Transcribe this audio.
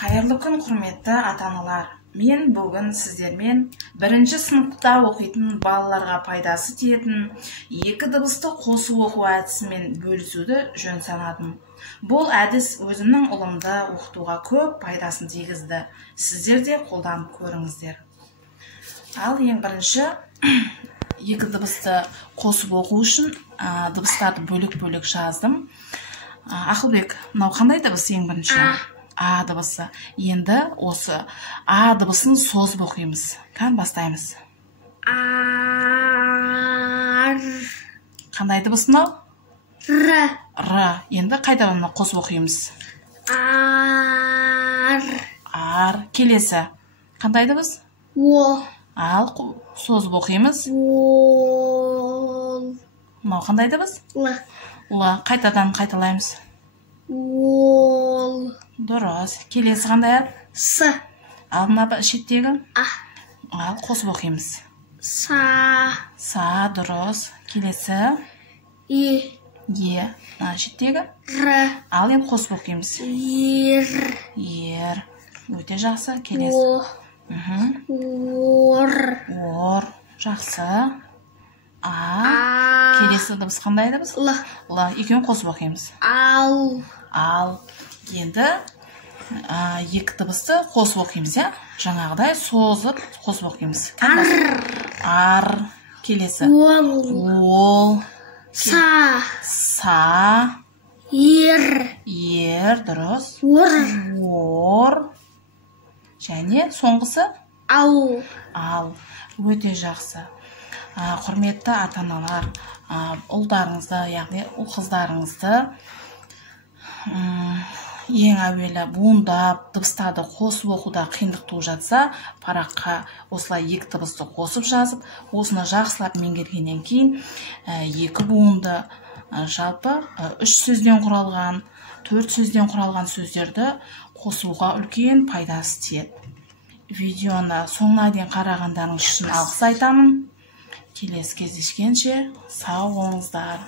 Қайырлы күн, құрметті ата-аналар. Мен бүгін сіздермен бірінші сыныпта оқитын балаларға пайдасы тиетін екі дыбысты қосу оқу әдісімен бөлісуді жөн санадым. Бұл әдіс өзімнің ұлымды оқытуға көп пайдасын тигізді. Сіздер де қолданып көріңіздер. Ал ең бірінші екі дыбысты қосып оқу үшін дыбыстарды бөлек-бөлек жаздым. Ақылбек, мынау қандай дыбыс ең бірінші? А дыбысы. Енді осы А дыбысын созып оқимыз. Бастаймыз. Ар. Қандай дыбыс мынау? Р. Р. Енді қайтадан қосып оқимыз. Ар. Ар. Келесі. Қандай дыбыс? О. Ал созып оқимыз. Ол. Мынау қандай дыбыс? Л. Л. Қайтадан қайталаймыз. Ол. Дұрыс. Келесі қандай? С. Ал мына шеттегі? А. Ал қосып оқимыз. Са. Са. Дұрыс. Келесі? И. Е. Мына шеттегі? Р. Ал енді қосып оқимыз. Ер. Ер. Өте жақсы. Келесі? О. Ор. Ор. Жақсы. А. Келесі дыбыс қандай дыбыс? Л. Л. Екеуін қосып оқимыз. Ал. Ал. Енді екі дыбысты қосып оқимыз, жаңағыдай созып қосып оқимыз. Ар. Келесі? Ол. Са. Са. Ер. Ер. Дұрыс. Ор. Ор. Және соңғысы? Ал. Ал. Өте жақсы. Құрметті ата-аналар, ұлдарыңызды, яғни қыздарыңызды ең әуелі буындап, дыбыстарды қосып оқуда қиындық туып жатса, параққа осылай екі дыбысты қосып жазып, осыны жақсылап меңгергеннен кейін екі буынды жалпы 3 сөзден құралған, 4 сөзден құралған сөздерді қосуға үлкен пайдасы тиеді. Видеоны соңына дейін қарағандарыңыз үшін алғыс айтамын. Келесі кездескенше сау болыңыздар.